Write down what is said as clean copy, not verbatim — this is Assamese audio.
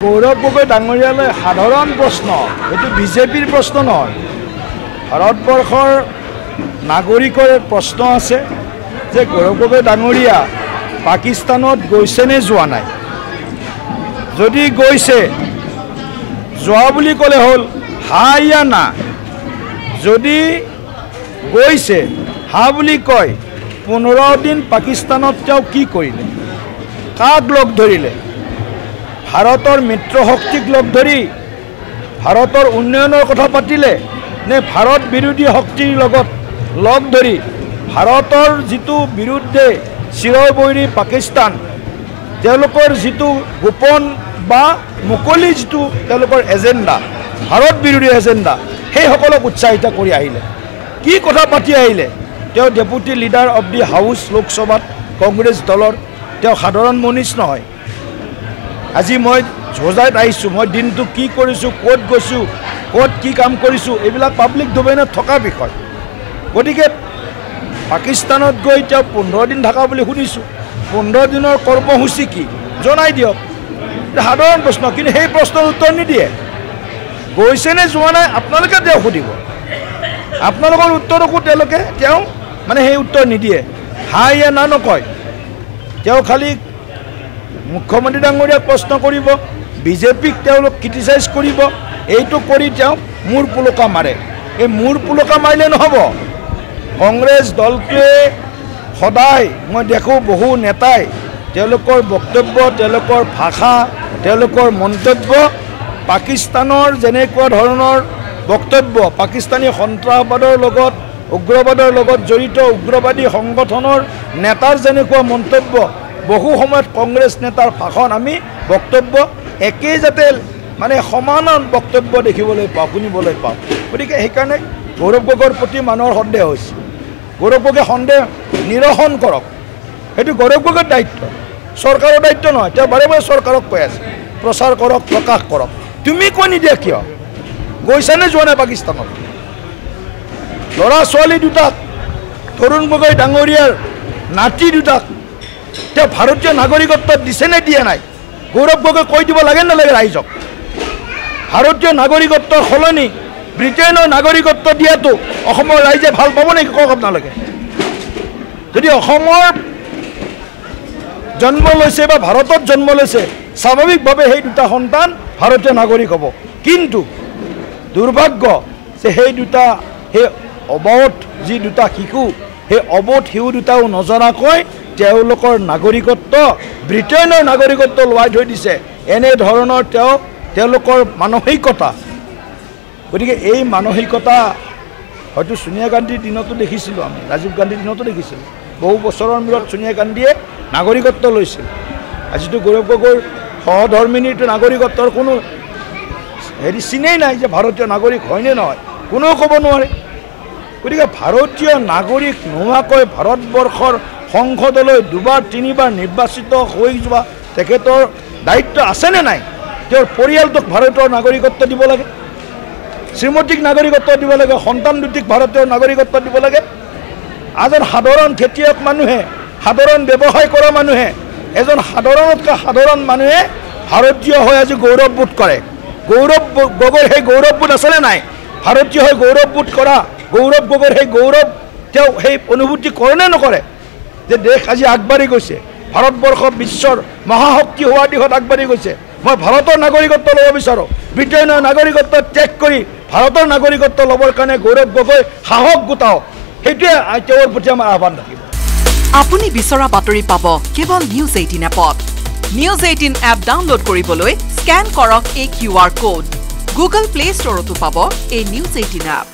গৌৰৱ গগৈ ডাঙৰীয়ালৈ সাধাৰণ প্ৰশ্ন, এইটো বিজেপিৰ প্ৰশ্ন নহয়, ভাৰতবৰ্ষৰ নাগৰিকৰ প্ৰশ্ন আছে যে গৌৰৱ গগৈ ডাঙৰীয়া পাকিস্তানত গৈছে নে যোৱা নাই। যদি গৈছে, যোৱা বুলি ক'লে হ'ল হা ইয়া না। যদি গৈছে হা বুলি কয়, 15 দিন পাকিস্তানত তেওঁ কি কৰিলে, কাক লগ ধৰিলে, ভাৰতৰ মিত্ৰ শক্তিক লগ ধৰি ভাৰতৰ উন্নয়নৰ কথা পাতিলে নে ভাৰত বিৰোধী শক্তিৰ লগত লগ ধৰি ভাৰতৰ যিটো বিৰুদ্ধে চিৰবৈৰী পাকিস্তান, তেওঁলোকৰ যিটো গোপন বা মুকলি যিটো তেওঁলোকৰ এজেণ্ডা, ভাৰত বিৰোধী এজেণ্ডা, সেইসকলক উৎসাহিত কৰি আহিলে। কি কথা পাতি আহিলে? তেওঁ deputy leader of the house লোকসভাত কংগ্ৰেছ দলৰ, তেওঁ সাধাৰণ মনীষ নহয়। আজি মই ঝোজাইত আহিছোঁ, মই দিনটো কি কৰিছোঁ, ক'ত গৈছোঁ, ক'ত কি কাম কৰিছোঁ, এইবিলাক পাব্লিক ডোমেইনত থকা বিষয়। গতিকে পাকিস্তানত গৈ তেওঁ 15 দিন থকা বুলি শুনিছোঁ। 15 দিনৰ কৰ্মসূচী কি জনাই দিয়ক, সাধাৰণ প্ৰশ্ন। কিন্তু সেই প্ৰশ্নৰ উত্তৰ নিদিয়ে। গৈছে নে যোৱা নাই আপোনালোকে তেওঁ সুধিব, আপোনালোকৰ উত্তৰকো তেওঁ মানে সেই উত্তৰ নিদিয়ে, হা ইয়া না নকয়। তেওঁ খালি মুখ্যমন্ত্ৰী ডাঙৰীয়াক প্ৰশ্ন কৰিব, বিজেপিক তেওঁলোক ক্ৰিটিচাইজ কৰিব, এইটো কৰি তেওঁ মূৰ পুলকা মাৰে। এই মূৰ পুলকা মাৰিলে নহ'ব। কংগ্ৰেছ দলটোৱে সদায় মই দেখোঁ বহু নেতাই তেওঁলোকৰ বক্তব্য, তেওঁলোকৰ ভাষা, তেওঁলোকৰ মন্তব্য পাকিস্তানৰ যেনেকুৱা ধৰণৰ বক্তব্য, পাকিস্তানী সন্ত্ৰাসবাদৰ লগত, উগ্ৰবাদৰ লগত জড়িত উগ্ৰবাদী সংগঠনৰ নেতাৰ যেনেকুৱা মন্তব্য, বহু সময়ত কংগ্ৰেছ নেতাৰ ভাষণ আমি বক্তব্য একেই যাতে মানে সমান বক্তব্য দেখিবলৈ পাওঁ, শুনিবলৈ পাওঁ। গতিকে সেইকাৰণে গৌৰৱ গগৈৰ প্ৰতি মানুহৰ সন্দেহ হৈছে। গৌৰৱ গগৈ সন্দেহ নিৰসন কৰক, সেইটো গৌৰৱ গগৈৰ দায়িত্ব, চৰকাৰৰ দায়িত্ব নহয়। তেওঁ বাৰে বাৰে চৰকাৰক কৈ আছে প্ৰচাৰ কৰক, প্ৰকাশ কৰক। তুমি কৈ নিদিয়া কিয়? গৈছা নে যোৱা নাই পাকিস্তানত? ল'ৰা ছোৱালী দুটাক, তৰুণ গগৈ ডাঙৰীয়াৰ নাতি দুটাক তেওঁ ভাৰতীয় নাগৰিকত্ব দিছে নে দিয়া নাই? গৌৰৱ গগৈ কৈ দিব লাগে নালাগে ৰাইজক? ভাৰতীয় নাগৰিকত্বৰ সলনি ব্ৰিটেইনৰ নাগৰিকত্ব দিয়াটো অসমৰ ৰাইজে ভাল পাব নেকি কওক আপোনালোকে? যদি অসমৰ জন্ম লৈছে বা ভাৰতত জন্ম লৈছে, স্বাভাৱিকভাৱে সেই দুটা সন্তান ভাৰতীয় নাগৰিক হ'ব। কিন্তু দুৰ্ভাগ্য যে সেই অবধ যি দুটা শিশু, সেই অবধ শিশু দুটাও নজনাকৈ তেওঁলোকৰ নাগৰিকত্ব, ব্ৰিটেইনৰ নাগৰিকত্ব লোৱাই থৈ দিছে। এনেধৰণৰ তেওঁলোকৰ মানসিকতা। গতিকে এই মানসিকতা হয়তো ছোনিয়া গান্ধীৰ দিনতো দেখিছিলোঁ, আমি ৰাজীৱ গান্ধীৰ দিনতো দেখিছিলোঁ। বহু বছৰৰ মূৰত ছোনিয়া গান্ধীয়ে নাগৰিকত্ব লৈছিল। আজিতো গৌৰৱ গগৈৰ সহধৰ্মিনীটো নাগৰিকত্বৰ কোনো চিনেই নাই যে ভাৰতীয় নাগৰিক হয়নে নহয়, কোনেও ক'ব নোৱাৰে। গতিকে ভাৰতীয় নাগৰিক নোহোৱাকৈ ভাৰতবৰ্ষৰ সংসদলৈ 2বাৰ 3বাৰ নিৰ্বাচিত হৈ যোৱা তেখেতৰ দায়িত্ব আছেনে নাই? তেওঁৰ পৰিয়ালটোক ভাৰতৰ নাগৰিকত্ব দিব লাগে, শ্ৰীমতীক নাগৰিকত্ব দিব লাগে, সন্তান দুটিক ভাৰতীয় নাগৰিকত্ব দিব লাগে। এজন সাধাৰণ খেতিয়ক মানুহে, সাধাৰণ ব্যৱসায় কৰা মানুহে, এজন সাধাৰণতকৈ সাধাৰণ মানুহে ভাৰতীয় হৈ আজি গৌৰৱবোধ কৰে। গৌৰৱ গগৈৰ সেই গৌৰৱবোধ আছেনে নাই? ভাৰতীয় হৈ গৌৰৱবোধ কৰা গৌৰৱ গগৈৰ সেই গৌৰৱ তেওঁ সেই অনুভূতি কৰে নে নকৰে যে দেশ আজি আগবাঢ়ি গৈছে, ভাৰতবৰ্ষ বিশ্বৰ মহাশক্তি হোৱাৰ দিশত আগবাঢ়ি গৈছে? মই ভাৰতৰ নাগৰিকত্ব ল'ব বিচাৰোঁ, ব্ৰিটেইনৰ নাগৰিকত্ব ত্যাগ কৰি ভাৰতৰ নাগৰিকত্ব ল'বৰ কাৰণে গৌৰৱ গগৈ সাহস গোটাওক। সেইটোৱে তেওঁৰ প্ৰতি আমাৰ আহ্বান থাকিব। আপুনি বিচৰা বাতৰি পাব কেৱল নিউজ 18 এপত। নিউজ 18 এপ ডাউনলোড কৰিবলৈ স্কেন কৰক এই QR কোড। গুগল প্লে ষ্টৰতো পাব এই নিউজ 18 এপ।